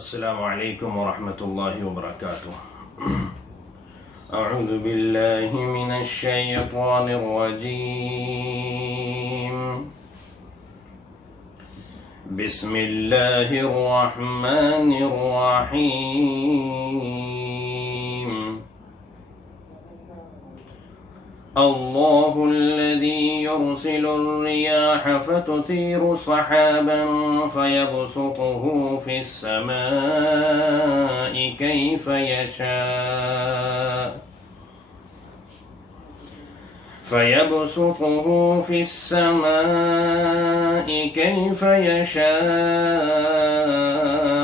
السلام علیکم ورحمۃ اللہ وبرکاتہ۔ اعوذ باللہ من الشیطان الرجیم، بسم اللہ الرحمن الرحیم۔ اللہ الذی یرسل الریاح فتثیر سحابا فیبسطه فی السماء کیف یشاء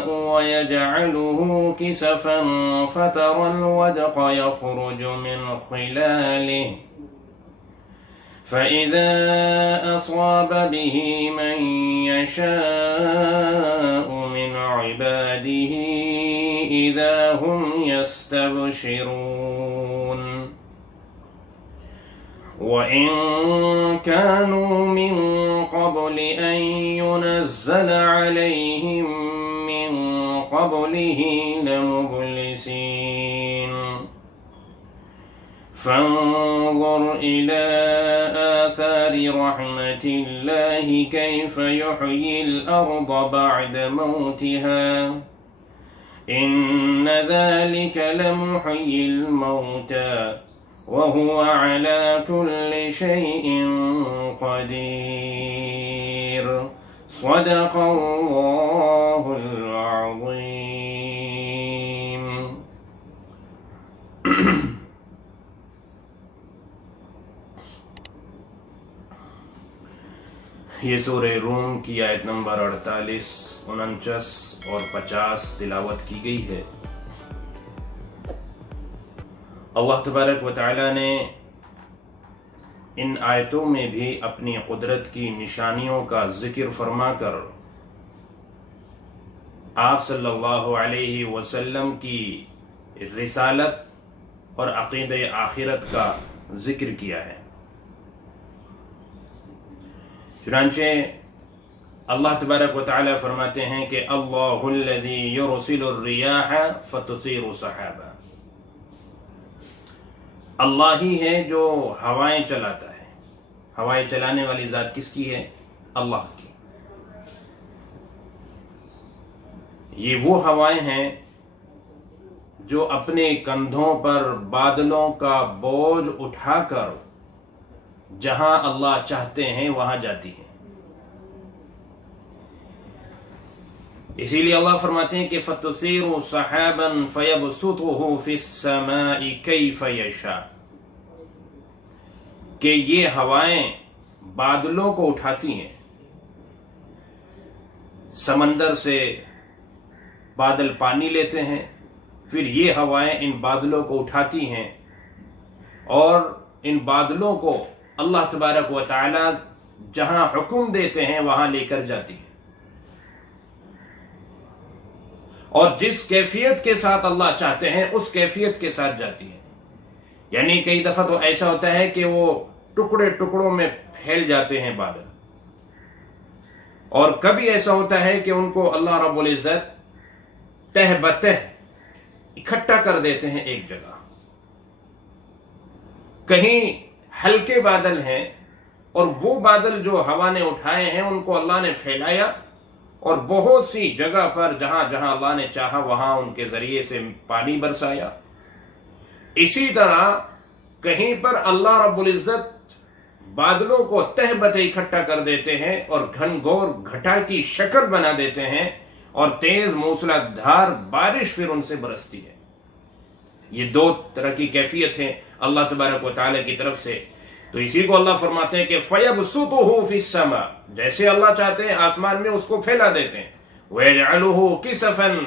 ويجعله كسفا فترى الودق يخرج من خلاله فإذا أصاب به من يشاء من عباده إذا هم يستبشرون وَإِن كَانُوا مِن قَبْلِ أَن يُنَزَّلَ عَلَيْهِم مِّن قَبْلِهِ لَمُبْلِسِينَ فَانظُرْ إِلَىٰ آثَارِ رَحْمَةِ اللَّهِ كَيْفَ يُحْيِي الْأَرْضَ بَعْدَ مَوْتِهَا إِنَّ ذَلِكَ لَمُحْيِي الْمَوْتَىٰ وَهُوَ عَلَى كُلِّ شَيْءٍ قَدِيرٌ صدق اللہ العظیم۔ یہ سورہ روم کی آیت نمبر 48، 49 اور 50 تلاوت کی گئی ہے۔ اللہ تبارک و تعالی نے ان آیتوں میں بھی اپنی قدرت کی نشانیوں کا ذکر فرما کر آپ صلی اللہ علیہ وسلم کی رسالت اور عقیدہ آخرت کا ذکر کیا ہے۔ چنانچہ اللہ تبارک و تعالی فرماتے ہیں کہ اللہ الذی یرسل الریاح فتثیر سحابا، اللہ ہی ہے جو ہوائیں چلاتا ہے۔ ہوائیں چلانے والی ذات کس کی ہے؟ اللہ کی۔ یہ وہ ہوائیں ہیں جو اپنے کندھوں پر بادلوں کا بوجھ اٹھا کر جہاں اللہ چاہتے ہیں وہاں جاتی ہیں۔ اسی لیے اللہ فرماتے ہیں کہ فَتُثِيرُ سَحَابًا فَيَبْسُطُهُ فِي السَّمَاءِ كَيْفَ يَشَاءُ، کہ یہ ہوائیں بادلوں کو اٹھاتی ہیں۔ سمندر سے بادل پانی لیتے ہیں، پھر یہ ہوائیں ان بادلوں کو اٹھاتی ہیں اور ان بادلوں کو اللہ تبارک و تعالی جہاں حکم دیتے ہیں وہاں لے کر جاتی ہیں، اور جس کیفیت کے ساتھ اللہ چاہتے ہیں اس کیفیت کے ساتھ جاتی ہیں۔ یعنی کئی دفعہ تو ایسا ہوتا ہے کہ وہ ٹکڑے ٹکڑوں میں پھیل جاتے ہیں بادل، اور کبھی ایسا ہوتا ہے کہ ان کو اللہ رب العزت تہ بتہ اکٹھا کر دیتے ہیں ایک جگہ۔ کہیں ہلکے بادل ہیں اور وہ بادل جو ہوا نے اٹھائے ہیں ان کو اللہ نے پھیلایا، اور بہت سی جگہ پر جہاں جہاں اللہ نے چاہا وہاں ان کے ذریعے سے پانی برسایا۔ اسی طرح کہیں پر اللہ رب العزت بادلوں کو تہ بتہ اکٹھا کر دیتے ہیں اور گھن گھور گھٹا کی شکل بنا دیتے ہیں، اور تیز موسلا دھار بارش پھر ان سے برستی ہے۔ یہ دو طرح کی کیفیت ہے اللہ تبارک و تعالی کی طرف سے۔ تو اسی کو اللہ فرماتے ہیں کہ فَيَبْسُطُهُ فِي السَّمَاءِ، جیسے اللہ چاہتے ہیں آسمان میں اس کو پھیلا دیتے ہیں، وَيَجْعَلُهُ كِسَفًا،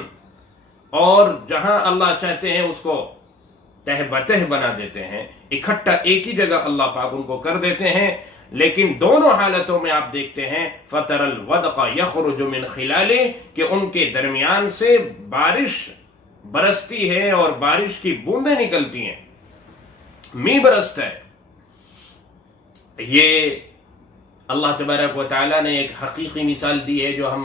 اور جہاں اللہ چاہتے ہیں اس کو تہ بتہ بنا دیتے ہیں، اکٹھا ایک ہی جگہ اللہ پاک ان کو کر دیتے ہیں۔ لیکن دونوں حالتوں میں آپ دیکھتے ہیں فَتَرَى الْوَدْقَ يَخْرُجُ مِنْ خِلَالِهِ، کہ ان کے درمیان سے بارش برستی ہے اور بارش کی بوندیں نکلتی ہیں، می برستا ہے۔ یہ اللہ تبارک و تعالیٰ نے ایک حقیقی مثال دی ہے جو ہم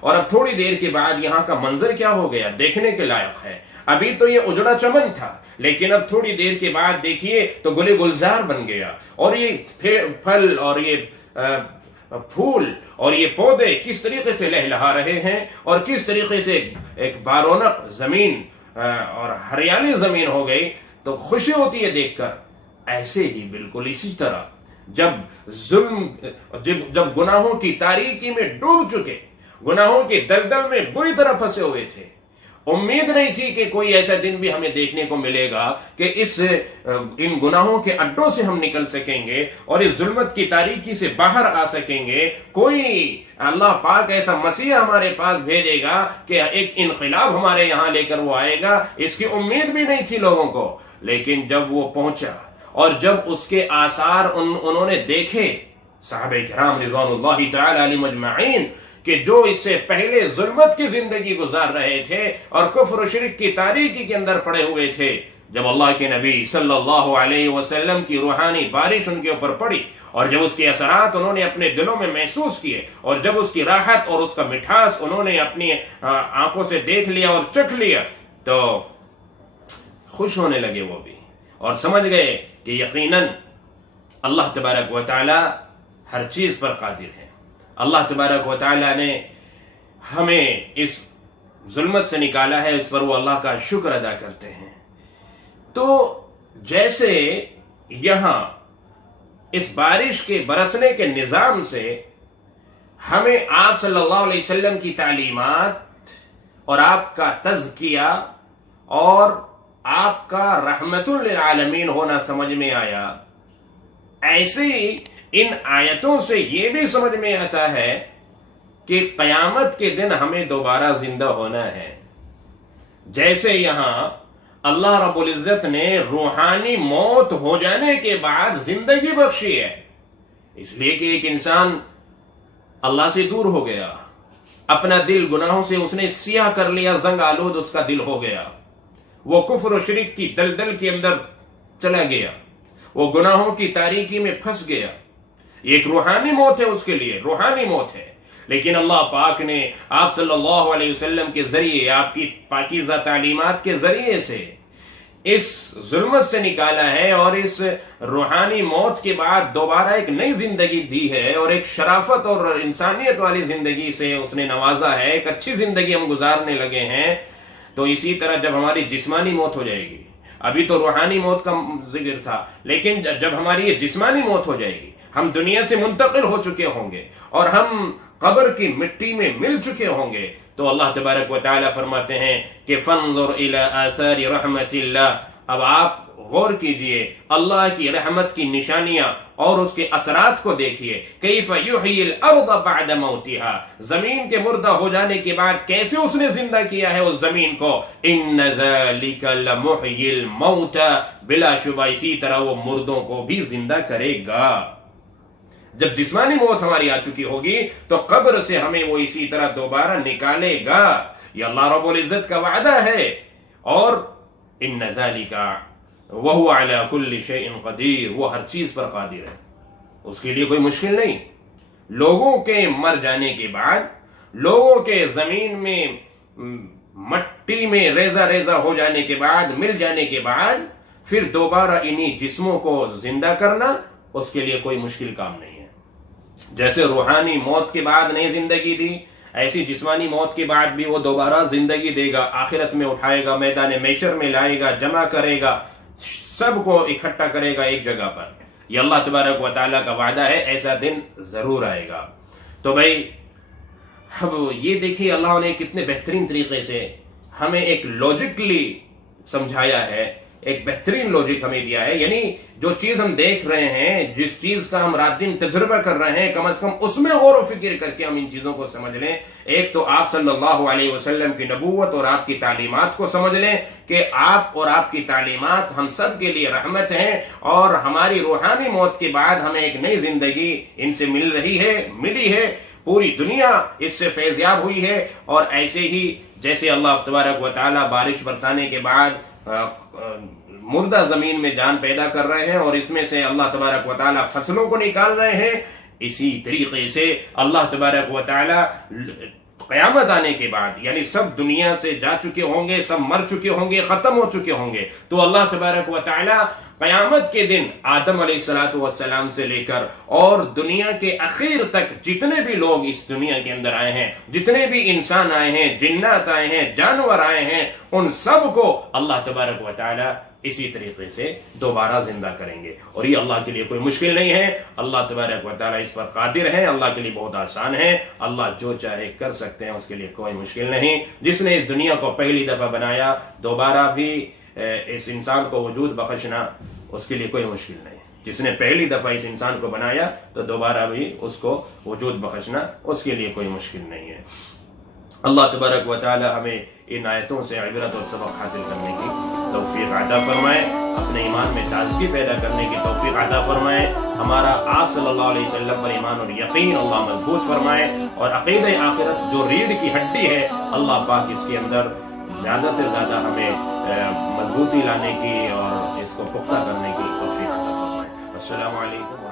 اور اب تھوڑی دیر کے بعد یہاں کا منظر کیا ہو گیا، دیکھنے کے لائق ہے۔ ابھی تو یہ اجڑا چمن تھا، لیکن اب تھوڑی دیر کے بعد دیکھیے تو گلے گلزار بن گیا، اور یہ پھل اور یہ پھول اور یہ پودے کس طریقے سے لہلہا رہے ہیں، اور کس طریقے سے ایک بارونق زمین اور ہریالی زمین ہو گئی، تو خوشی ہوتی ہے دیکھ کر۔ ایسے ہی بالکل اسی طرح جب گناہوں کی تاریکی میں ڈوب چکے، گناہوں کی دلدل میں بری طرح پھنسے ہوئے تھے، امید نہیں تھی کہ کوئی ایسا دن بھی ہمیں دیکھنے کو ملے گا کہ ان گناہوں کے اڈوں سے ہم نکل سکیں گے اور اس ظلمت کی تاریکی سے باہر آ سکیں گے، کوئی اللہ پاک ایسا مسیح ہمارے پاس بھیجے گا کہ ایک انقلاب ہمارے یہاں لے کر وہ آئے گا، اس کی امید بھی نہیں تھی لوگوں کو۔ لیکن جب وہ پہنچا اور جب اس کے آثار انہوں نے دیکھے، صحابہ کرام رضوان اللہ تعالی علیہم اجمعین، کہ جو اس سے پہلے ظلمت کی زندگی گزار رہے تھے اور کفر و شرک کی تاریکی کے اندر پڑے ہوئے تھے، جب اللہ کے نبی صلی اللہ علیہ وسلم کی روحانی بارش ان کے اوپر پڑی اور جب اس کے اثرات انہوں نے اپنے دلوں میں محسوس کیے، اور جب اس کی راحت اور اس کا مٹھاس انہوں نے اپنی آنکھوں سے دیکھ لیا اور چکھ لیا، تو خوش ہونے لگے وہ بھی، اور سمجھ گئے کہ یقیناً اللہ تبارک و تعالی ہر چیز پر قادر ہے۔ اللہ تبارک و تعالی نے ہمیں اس ظلمت سے نکالا ہے، اس پر وہ اللہ کا شکر ادا کرتے ہیں۔ تو جیسے یہاں اس بارش کے برسنے کے نظام سے ہمیں آپ صلی اللہ علیہ وسلم کی تعلیمات اور آپ کا تزکیہ اور آپ کا رحمت للعالمین ہونا سمجھ میں آیا، ایسے ہی ان آیتوں سے یہ بھی سمجھ میں آتا ہے کہ قیامت کے دن ہمیں دوبارہ زندہ ہونا ہے۔ جیسے یہاں اللہ رب العزت نے روحانی موت ہو جانے کے بعد زندگی بخشی ہے، اس لیے کہ ایک انسان اللہ سے دور ہو گیا، اپنا دل گناہوں سے اس نے سیاہ کر لیا، زنگ آلود اس کا دل ہو گیا، وہ کفر و شرک کی دلدل کے اندر چلا گیا، وہ گناہوں کی تاریکی میں پھنس گیا۔ یہ ایک روحانی موت ہے، اس کے لیے روحانی موت ہے۔ لیکن اللہ پاک نے آپ صلی اللہ علیہ وسلم کے ذریعے، آپ کی پاکیزہ تعلیمات کے ذریعے سے اس ظلمت سے نکالا ہے، اور اس روحانی موت کے بعد دوبارہ ایک نئی زندگی دی ہے، اور ایک شرافت اور انسانیت والی زندگی سے اس نے نوازا ہے، ایک اچھی زندگی ہم گزارنے لگے ہیں۔ تو اسی طرح جب ہماری جسمانی موت ہو جائے گی، ابھی تو روحانی موت کا ذکر تھا، لیکن جب ہماری یہ جسمانی موت ہو جائے گی، ہم دنیا سے منتقل ہو چکے ہوں گے اور ہم قبر کی مٹی میں مل چکے ہوں گے، تو اللہ تبارک و تعالی فرماتے ہیں کہ فانظر الی آثار رحمت اللہ، اب آپ غور کیجئے اللہ کی رحمت کی نشانیاں اور اس کے اثرات کو دیکھیے، کیف یحیی الارض بعد موتها، زمین کے مردہ ہو جانے کے بعد کیسے اس نے زندہ کیا ہے اس زمین کو، ان ذلک لمحیی الموتى، بلا شبہ اسی طرح وہ مردوں کو بھی زندہ کرے گا۔ جب جسمانی موت ہماری آ چکی ہوگی تو قبر سے ہمیں وہ اسی طرح دوبارہ نکالے گا، یہ اللہ رب العزت کا وعدہ ہے۔ اور ان ذلک وہو علی کل شیء قدیر، وہ ہر چیز پر قادر ہے، اس کے لیے کوئی مشکل نہیں۔ لوگوں کے مر جانے کے بعد، لوگوں کے زمین میں مٹی میں ریزہ ریزہ ہو جانے کے بعد، مل جانے کے بعد پھر دوبارہ انہی جسموں کو زندہ کرنا، اس کے لیے کوئی مشکل کام نہیں ہے۔ جیسے روحانی موت کے بعد نئی زندگی دی، ایسی جسمانی موت کے بعد بھی وہ دوبارہ زندگی دے گا، آخرت میں اٹھائے گا، میدان محشر میں لائے گا، جمع کرے گا، سب کو اکٹھا کرے گا ایک جگہ پر۔ یہ اللہ تبارک و تعالیٰ کا وعدہ ہے، ایسا دن ضرور آئے گا۔ تو بھائی اب یہ دیکھیے اللہ نے کتنے بہترین طریقے سے ہمیں ایک لوجکلی سمجھایا ہے، ایک بہترین لوجک ہمیں دیا ہے، یعنی جو چیز ہم دیکھ رہے ہیں، جس چیز کا ہم رات دن تجربہ کر رہے ہیں، کم از کم اس میں غور و فکر کر کے ہم ان چیزوں کو سمجھ لیں۔ ایک تو آپ صلی اللہ علیہ وسلم کی نبوت اور آپ کی تعلیمات کو سمجھ لیں کہ آپ اور آپ کی تعلیمات ہم سب کے لیے رحمت ہیں، اور ہماری روحانی موت کے بعد ہمیں ایک نئی زندگی ان سے ملی ہے، پوری دنیا اس سے فیضیاب ہوئی ہے۔ اور ایسے ہی جیسے اللہ تبارک و تعالیٰ بارش برسانے کے بعد مردہ زمین میں جان پیدا کر رہے ہیں اور اس میں سے اللہ تبارک و تعالیٰ فصلوں کو نکال رہے ہیں، اسی طریقے سے اللہ تبارک و تعالیٰ قیامت آنے کے بعد یعنی سب دنیا سے جا چکے ہوں گے، سب مر چکے ہوں گے، ختم ہو چکے ہوں گے، تو اللہ تبارک و تعالی قیامت کے دن آدم علیہ السلام سے لے کر اور دنیا کے اخیر تک جتنے بھی لوگ اس دنیا کے اندر آئے ہیں، جتنے بھی انسان آئے ہیں، جنات آئے ہیں، جانور آئے ہیں، ان سب کو اللہ تبارک و تعالی اسی طریقے سے دوبارہ زندہ کریں گے، اور یہ اللہ کے لیے کوئی مشکل نہیں ہے۔ اللہ تبارک و تعالی اس پر قادر ہے، اللہ کے لیے بہت آسان ہے، اللہ جو چاہے کر سکتے ہیں، اس کے لیے کوئی مشکل نہیں۔ جس نے اس دنیا کو پہلی دفعہ بنایا، دوبارہ بھی اس انسان کو وجود بخشنا اس کے لیے کوئی مشکل نہیں۔ جس نے پہلی دفعہ اس انسان کو بنایا تو دوبارہ بھی اس کو وجود بخشنا اس کے لیے کوئی مشکل نہیں ہے۔ اللہ تبارک و تعالی ہمیں ان آیتوں سے عبرت اور سبق حاصل کرنے کی توفیق عطا فرمائے، اپنے ایمان میں تازگی پیدا کرنے کی توفیق عطا فرمائے، ہمارا آپ صلی اللہ علیہ وسلم پر ایمان اور یقین اللہ مضبوط فرمائے، اور عقیدہ آخرت جو ریڑھ کی ہڈی ہے اللہ پاک اس کے اندر زیادہ سے زیادہ ہمیں مضبوطی لانے کی اور اس کو پختہ کرنے کی توفیق عطا فرمائے۔ السلام علیکم۔